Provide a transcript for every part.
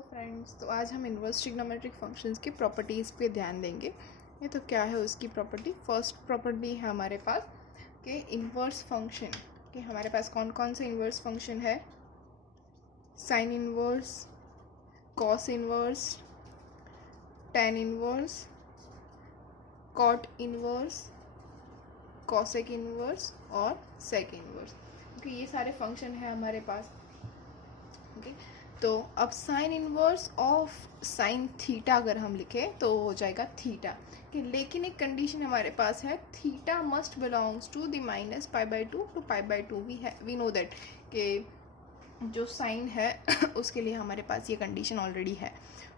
Hello friends, तो आज हम इन्वर्स ट्रिग्नोमेट्रिक फंक्शंस की प्रॉपर्टीज़ पे ध्यान देंगे। ये तो क्या है उसकी प्रॉपर्टी। फर्स्ट प्रॉपर्टी है हमारे पास कि इन्वर्स फंक्शन कि हमारे पास कौन कौन से इन्वर्स फंक्शन है। Sine inverse, cos inverse, tan inverse, cot inverse, cosec inverse और सेक इन्वर्स। क्योंकि ये सारे फंक्शन है हमारे पास। ओके, तो अब sign inverse of sine theta अगर हम लिखें तो हो जाएगा थीटा कि, लेकिन एक कंडीशन हमारे पास है, theta must belongs to the minus pi by two to pi by two. We know that कि जो साइन है उसके लिए हमारे पास ये कंडीशन ऑलरेडी है।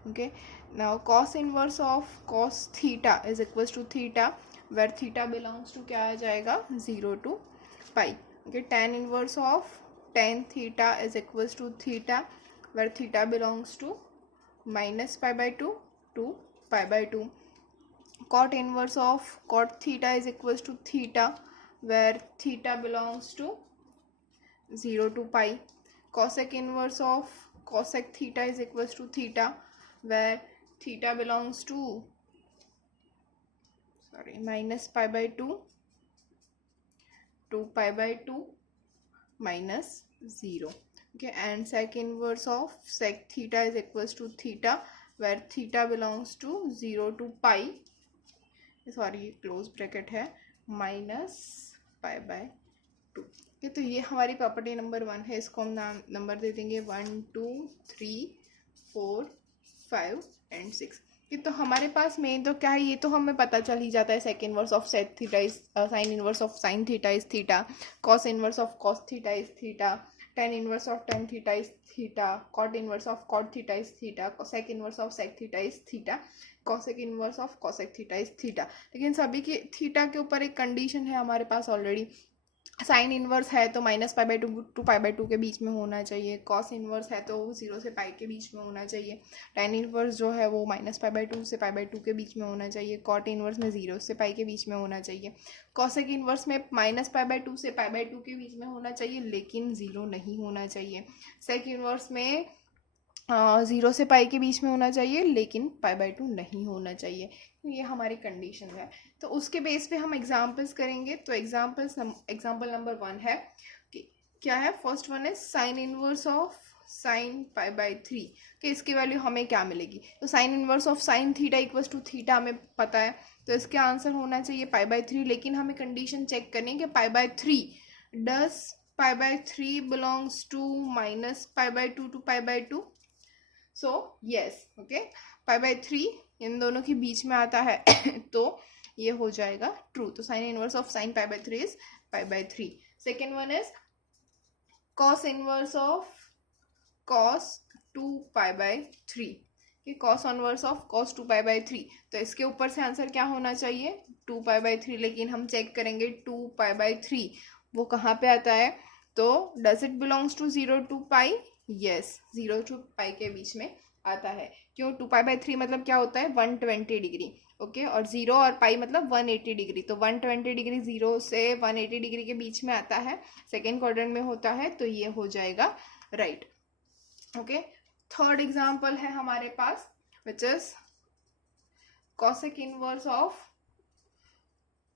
Okay, now cos inverse of cos theta is equals to theta where theta belongs to क्या आ जाएगा 0 to pi. Okay, tan inverse of tan theta is equals to theta where theta belongs to minus pi by 2 to pi by 2. Cot inverse of cot theta is equals to theta where theta belongs to 0 to pi. Cosec inverse of cosec theta is equals to theta where theta belongs to minus pi by 2 to pi by 2 minus 0. Okay, and sec inverse of sec theta is equals to theta where theta belongs to 0 to pi, close bracket है, minus pi by 2। तो ये हमारी property number 1 है। इसको हम number दे देंगे 1 2 3 4 5 and 6। तो हमारे पास मेन तो क्या है, ये तो हमें पता चल ही जाता है। Sec inverse of sec theta is sine inverse of sine theta is theta, cos inverse of cos theta is theta, tan inverse of tan theta is theta, cot inverse of cot theta is theta, sec inverse of sec theta is theta, cosec inverse of cosec theta is theta। लेकिन सभी की theta के ऊपर एक condition है हमारे पास already. Sine inverse है तो minus pi by to pi by to के बीच में होना चाहिए। कॉस इनवर्स है तो 0 से पाई के बीच में होना चाहिए। टेन इनवर्स जो है वो माइनस पाई बाई टू से पाई बाई टू के बीच में होना चाहिए। कॉट इनवर्स में 0 से पाई के बीच में होना चाहिए। कॉसेक इनवर्स में माइनस पाई बाई टू से पाई बाई टू के बीच में होना चाहिए, लेकिन 0 नहीं होना चाहिए। सेक इनवर्स में 0 से पाई के बीच में होना चाहिए, लेकिन पाई बाई टू नहीं होना चाहिए। ये हमारी कंडीशन है। तो उसके बेस पे हम एग्जाम्पल्स करेंगे। तो एग्जाम्पल नंबर 1 है कि क्या है, फर्स्ट वन है sine inverse of sine pi by 3 कि इसकी वैल्यू हमें क्या मिलेगी। तो sine inverse of sine theta equals to theta हमें पता है, तो इसके आंसर होना चाहिए पाई बाई 3। लेकिन हमें कंडीशन चेक करनी है कि pi by 3 does pi by 3 belongs to minus pi by two to pi by 2। So yes, okay, pi by 3 इन दोनों के बीच में आता है तो ये हो जाएगा ट्रू। तो sine inverse of sine pi by 3 is pi by 3। Second one is cos inverse of cos 2 pi by 3। Cos inverse of cos 2 pi by 3, तो इसके ऊपर से आंसर क्या होना चाहिए 2 पाई बाई 3। लेकिन हम चेक करेंगे 2 पाई बाई 3 वो कहाँ पे आता है। तो does it belongs to 0 to pi, yes, 0 to pi के बीच में आता है। क्यों, 2 पाई बाई 3 मतलब क्या होता है 120 डिग्री। ओके, और 0 और पाई मतलब 180 डिग्री। तो 120 डिग्री 0 से 180 डिग्री के बीच में आता है, सेकेंड क्वाड्रेंट में होता है, तो ये हो जाएगा राइट। ओके, थर्ड एग्जाम्पल है हमारे पास which is cosec inverse of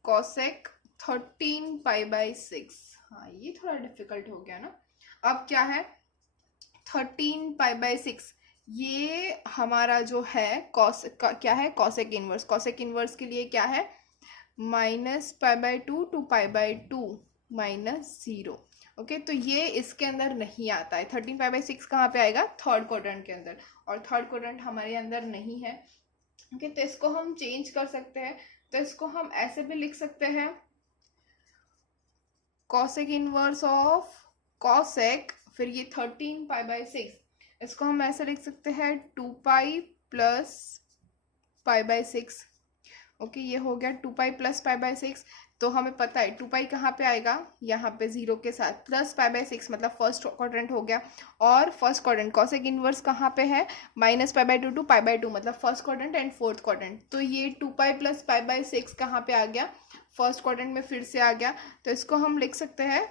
cosec 13 pi by 6। हाँ, ये थोड़ा डिफिकल्ट हो गया ना। अब क्या है 13 पाई बाई 6, ये हमारा जो है कॉस क्या है कॉसेक इनवर्स। कॉसेक इनवर्स के लिए क्या है minus pi by two to pi by two minus 0। Okay, तो ये इसके अंदर नहीं आता है। 13 पाई बाई 6 कहाँ पे आएगा, थर्ड क्वाड्रेंट के अंदर, और थर्ड क्वाड्रेंट हमारे अंदर नहीं है। ओके, तो इसको हम चेंज कर सकते हैं। तो इसको हम ऐसे भी लिख सकते हैं कॉसेक इनवर्स ऑफ कॉसेक, फिर ये 13 पाई बाई 6, इसको हम ऐसे लिख सकते हैं 2 pi plus pi by 6। Okay, ये हो गया 2 पाई प्लस पाई बाई 6। तो हमें पता है 2 पाई कहाँ पे आएगा, यहाँ पे 0 के साथ, प्लस पाई बाई 6 मतलब फर्स्ट क्वाड्रेंट हो गया। और फर्स्ट क्वाड्रेंट कॉसेक इनवर्स कहाँ पे है, minus pi by two to pi by 2 मतलब first quadrant and fourth quadrant. तो ये 2 पाई प्लस पाई बाई 6 कहाँ पे आ गया, फर्स्ट क्वाड्रेंट में फिर से आ गया। तो इसको हम लिख सकते हैं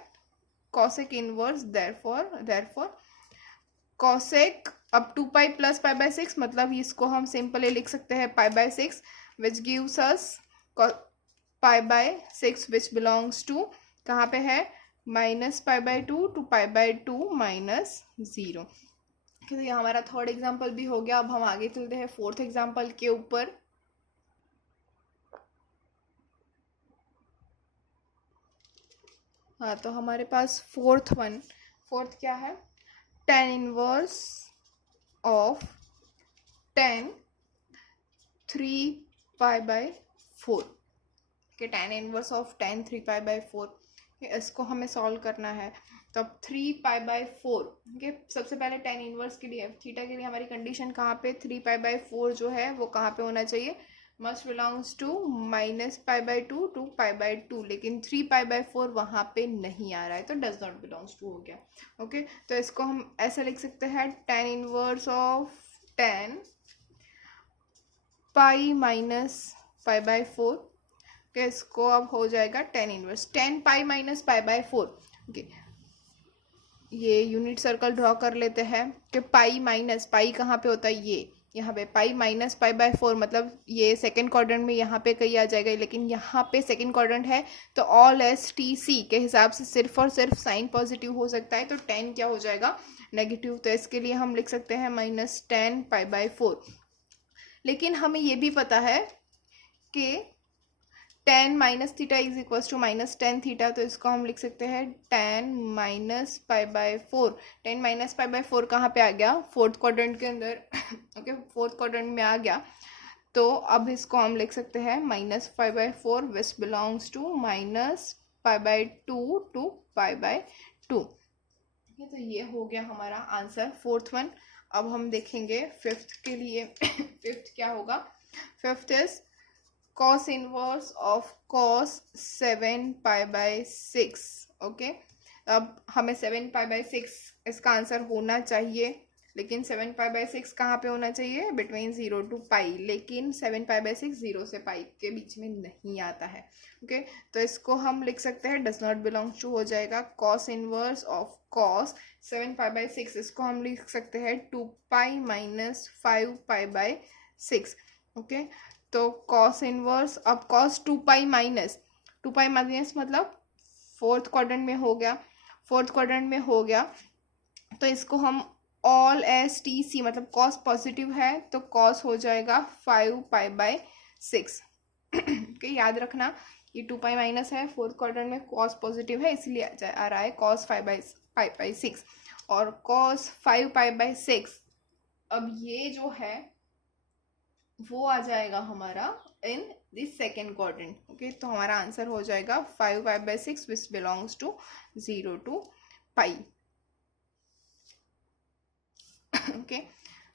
कॉसेक इनवर्स, देयरफॉर कॉसेक अब 2 पाई प्लस पाई बाय 6 मतलब इसको हम सिंपली लिख सकते हैं pi by 6 which gives us pi by 6 which belongs to कहाँ पे है -π/2 टू π/2 -0। तो ये हमारा थर्ड एग्जाम्पल भी हो गया। अब हम आगे चलते हैं फोर्थ एग्जाम्पल के ऊपर। हाँ, तो हमारे पास फोर्थ क्या है, tan इनवर्स ऑफ 10 3π/4 के tan इनवर्स ऑफ 10 3π/4 इसको हमें सॉल्व करना है। तो अब 3π/4 के सबसे पहले tan इनवर्स के लिए थीटा के लिए हमारी कंडीशन कहाँ पे 3π/4 जो है वो कहाँ पे होना चाहिए, मस्ट बिलोंग्स टू -π/2 टू π/2, लेकिन 3π/4 वहाँ पे नहीं आ रहा है तो डज नॉट बिलोंग्स टू हो गया। ओके, तो इसको हम ऐसा लिख सकते हैं tan इनवर्स ऑफ 10 पाई -π/4 के इसको अब हो जाएगा tan इनवर्स 10 पाई -π/4। ओके, ये यूनिट सर्कल ड्रॉ कर लेते हैं कि पाई कहाँ पे होता है, ये यहाँ पे पाई -π/4 मतलब ये सेकेंड क्वाड्रेंट में यहाँ पे कहीं आ जाएगा, लेकिन यहाँ पे सेकेंड क्वाड्रेंट है तो ऑल STC के हिसाब से सिर्फ और सिर्फ साइन पॉजिटिव हो सकता है, तो 10 क्या हो जाएगा नेगेटिव। तो इसके लिए हम लिख सकते हैं -10π/4। लेकिन हमें ये भी पता है कि tan minus theta is equal to -tan theta, तो इसको हम लिख सकते हैं tan -π/4। tan -π/4 कहाँ पे आ गया, फोर्थ क्वाड्रेंट के अंदर। ओके, फोर्थ क्वाड्रेंट में आ गया, तो अब इसको हम लिख सकते हैं -π/4 विच बिलोंग्स टू -π/2 टू π/2। तो ये हो गया हमारा आंसर फोर्थ वन। अब हम देखेंगे फिफ्थ के लिए। फिफ्थ क्या होगा, fifth is cos inverse of cos 7π/6। Okay, अब हमें 7π/6 इसका आंसर होना चाहिए, लेकिन 7π/6 कहाँ पे होना चाहिए, बिटवीन 0 टू पाई, लेकिन 7π/6 0 से पाई के बीच में नहीं आता है। ओके, तो इसको हम लिख सकते हैं डज नॉट बिलोंग्स टू हो जाएगा cos इनवर्स ऑफ cos 7π/6, इसको हम लिख सकते हैं 2π - 5π/6। ओके, तो cos इनवर्स, अब cos 2π माइनस मतलब फोर्थ क्वाड्रेंट में हो गया, तो इसको हम ऑल STC मतलब cos पॉजिटिव है तो cos हो जाएगा 5π/6। ओके, याद रखना ये 2π माइनस है, फोर्थ क्वाड्रेंट में cos पॉजिटिव है इसलिए आ रहा है cos 5/6 और cos 5π/6। अब ये जो है वो आ जाएगा हमारा in this second quadrant. Okay, तो हमारा आंसर हो जाएगा 5π/6 which belongs to 0 to pi. Okay,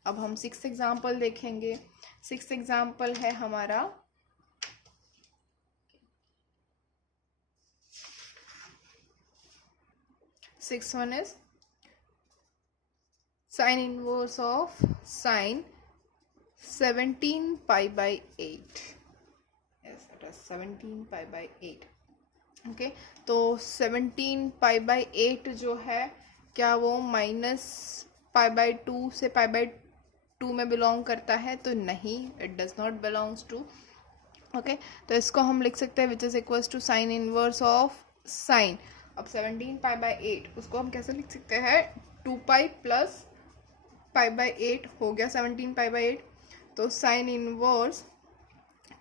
अब हम सिक्स्थ एग्जाम्पल देखेंगे। सिक्स्थ एग्जाम्पल है हमारा six one is sine inverse of sine 17π/8। yes, it is 17π/8। Okay, तो 17π/8 जो है क्या वो -π/2 से π/2 में बिलोंग करता है, तो नहीं, it does not belongs to. Okay, तो इसको हम लिख सकते हैं which is equals to sine inverse of sine. अब 17π/8 उसको हम कैसे लिख सकते हैं, 2π प्लस π/8 हो गया 17π/8, तो साइन इनवर्स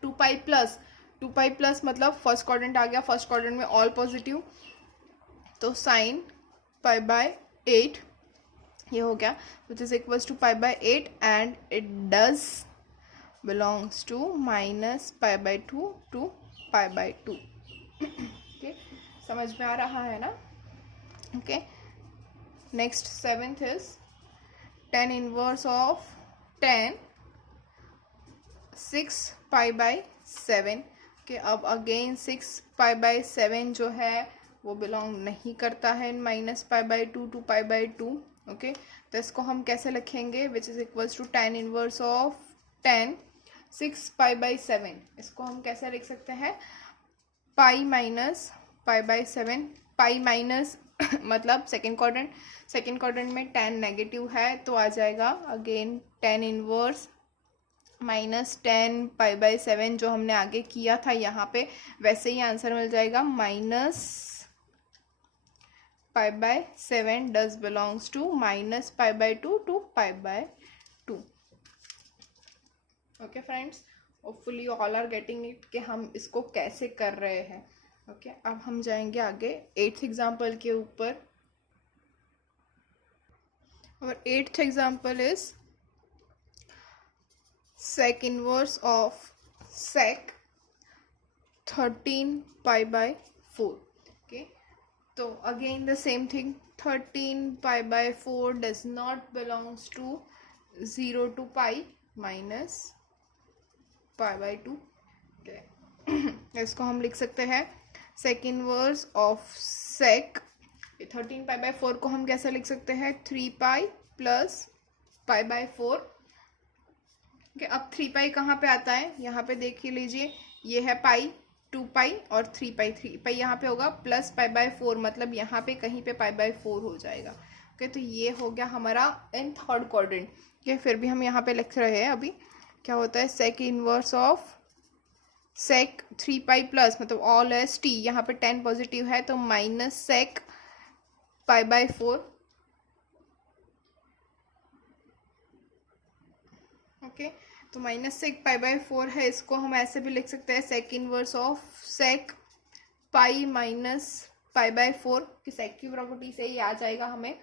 2π प्लस मतलब फर्स्ट क्वाड्रेंट आ गया, फर्स्ट क्वाड्रेंट में ऑल पॉजिटिव, तो साइन π/8 ये हो गया which is equals to π/8 and it does belongs to -π/2 to π/2। Okay, समझ में आ रहा है ना। Okay, next seventh is tan inverse of 10 6π/7 के। अब अगेन 6π/7 जो है वो बिलोंग नहीं करता है -π/2 टू π/2। ओके, तो इसको हम कैसे लिखेंगे, which is equals to tan inverse of 10 6π/7, इसको हम कैसे लिख सकते हैं, पाई -π/7, पाई माइनस मतलब सेकेंड क्वाड्रेंट में tan नेगेटिव है तो आ जाएगा अगेन tan इनवर्स माइनस -10π/7 जो हमने आगे किया था यहाँ पे, वैसे ही आंसर मिल जाएगा -π/7 does belongs to -π/2 to π/2। Okay friends, hopefully all are getting it कि हम इसको कैसे कर रहे हैं। ओके अब हम जाएंगे आगे 8th एग्जाम्पल के ऊपर। और 8th example is sec inverse of sec 13π/4। okay, तो again the same thing, 13π/4 does not belongs to 0 to pi minus π/2। okay, इसको हम लिख सकते हैं sec inverse of sec 13π/4 को हम कैसे लिख सकते हैं 3π plus π/4। okay, अब 3π कहाँ पे आता है, यहाँ पे देख लीजिए, ये है पाई, 2π और 3π यहाँ पे होगा प्लस π/4, मतलब यहाँ पे कहीं पे π/4 हो जाएगा। ओके तो ये हो गया हमारा इन थर्ड क्वाड्रेंट। ओके फिर भी हम यहाँ पे लिख रहे हैं अभी क्या होता है sec inverse of sec 3π plus, मतलब ऑल एस टी, यहाँ पे 10 पॉजिटिव है तो माइनस सेक π/4। ओके तो माइनस सेक π/4 है, इसको हम ऐसे भी लिख सकते हैं sec inverse of sec pi minus π/4 कि सेक की प्रॉपर्टी से ही आ जाएगा हमें।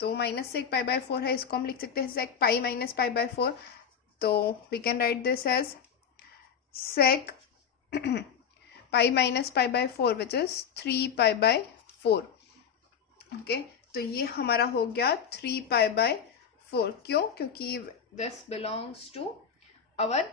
तो माइनस सेक π/4 है, इसको हम लिख सकते हैं सेक पाई माइनस π/4। तो we can write this as sec pi minus π/4 which is 3π/4। Okay तो ये हमारा हो गया 3π/4। क्यों? क्योंकि this belongs to our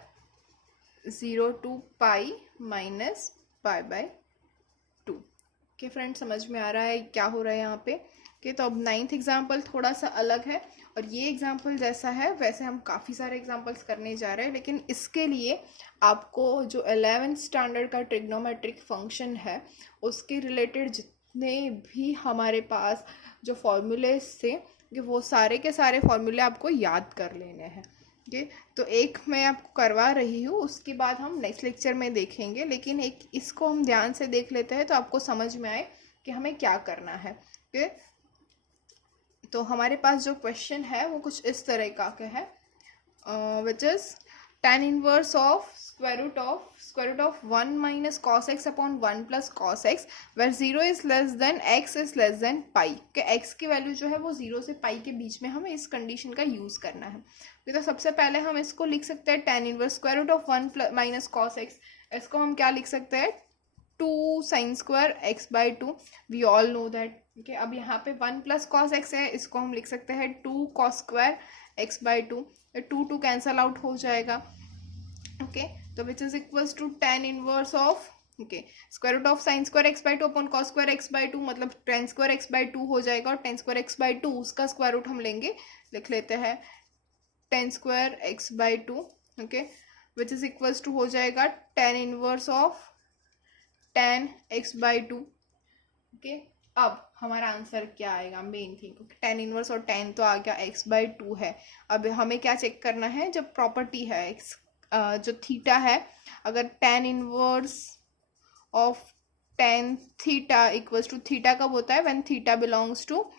0 to pi minus π/2। Okay friend, समझ में आ रहा है क्या हो रहा है यहाँ पे? ओके तो अब 9th एग्जाम्पल थोड़ा सा अलग है, और ये एग्जाम्पल जैसा है वैसे हम काफ़ी सारे एग्जाम्पल्स करने जा रहे हैं, लेकिन इसके लिए आपको जो 11th स्टैंडर्ड का ट्रिग्नोमेट्रिक फंक्शन है उसके रिलेटेड जितने भी हमारे पास जो फॉर्मूलेस थे कि वो सारे के सारे फॉर्मूले आपको याद कर लेने हैं। ओके तो एक मैं आपको करवा रही हूँ, उसके बाद हम नेक्स्ट लेक्चर में देखेंगे, लेकिन एक इसको हम ध्यान से देख लेते हैं तो आपको समझ में आए कि हमें क्या करना है। ओके तो हमारे पास जो क्वेश्चन है वो कुछ इस तरह का है, which is tan inverse of square root of 1 minus cos x upon 1 plus cos x where 0 is less than x is less than pi. कि x की वैल्यू जो है वो 0 से पाई के बीच में हमें इस कंडीशन का यूज़ करना है। तो सबसे पहले हम इसको लिख सकते हैं tan inverse square root of 1 minus cos x, इसको हम क्या लिख सकते हैं 2 sin square x/2। We all know that. Okay अब यहाँ पे 1 प्लस कॉस एक्स है, इसको हम लिख सकते हैं 2 cos square x/2। 2 cancel out हो जाएगा। ओके तो which is equals to tan inverse of square root of sine square x/2 upon cos square x/2, मतलब tan स्क्वायर x/2 हो जाएगा, और tan स्क्वायर x/2 उसका स्क्वायर रूट हम लेंगे, लिख लेते हैं tan square x/2। Okay which is equals to हो जाएगा tan inverse of tan x/2। Okay अब हमारा आंसर क्या आएगा, मेन थिंग tan इनवर्स और tan तो आ गया x/2 है। अब हमें क्या चेक करना है, जब प्रॉपर्टी है x जो थीटा है, अगर tan inverse of tan theta equals to theta कब होता है, when theta belongs to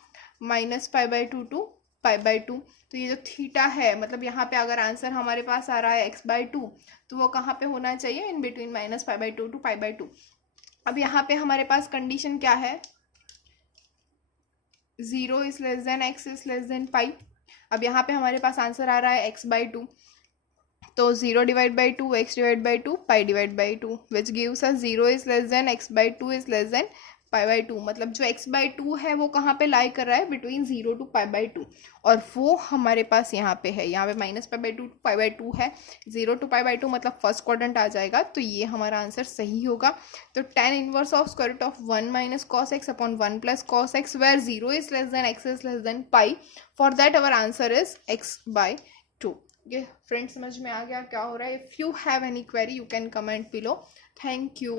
-π/2 to π/2। तो ये जो थीटा है, मतलब यहाँ पे अगर आंसर हमारे पास आ रहा है x/2 तो वो कहाँ पे होना चाहिए, इन बिटवीन -π/2 to π/2। अब यहाँ पे हमारे पास कंडीशन क्या है, 0 is less than x is less than pi. अब यहाँ पे हमारे पास आंसर आ रहा है x/2, तो 0 divide by 2 x divide by 2 pi divide by 2 which gives us 0 is less than x/2 is less than π/2। मतलब जो x/2 है वो कहाँ पे लाई कर रहा है, बिटवीन 0 to π/2, और वो हमारे पास यहाँ पे है, यहाँ पे -π/2 to π/2 है, 0 to π/2 मतलब फर्स्ट क्वाड्रेंट आ जाएगा। तो ये हमारा आंसर सही होगा। तो tan inverse of square root of 1 minus cos x upon 1 plus cos x where 0 is less than x is less than pi, for that our answer is x/2। ये friends समझ में आ गया क्या हो रहा है? If you have any query you can comment below. Thank you.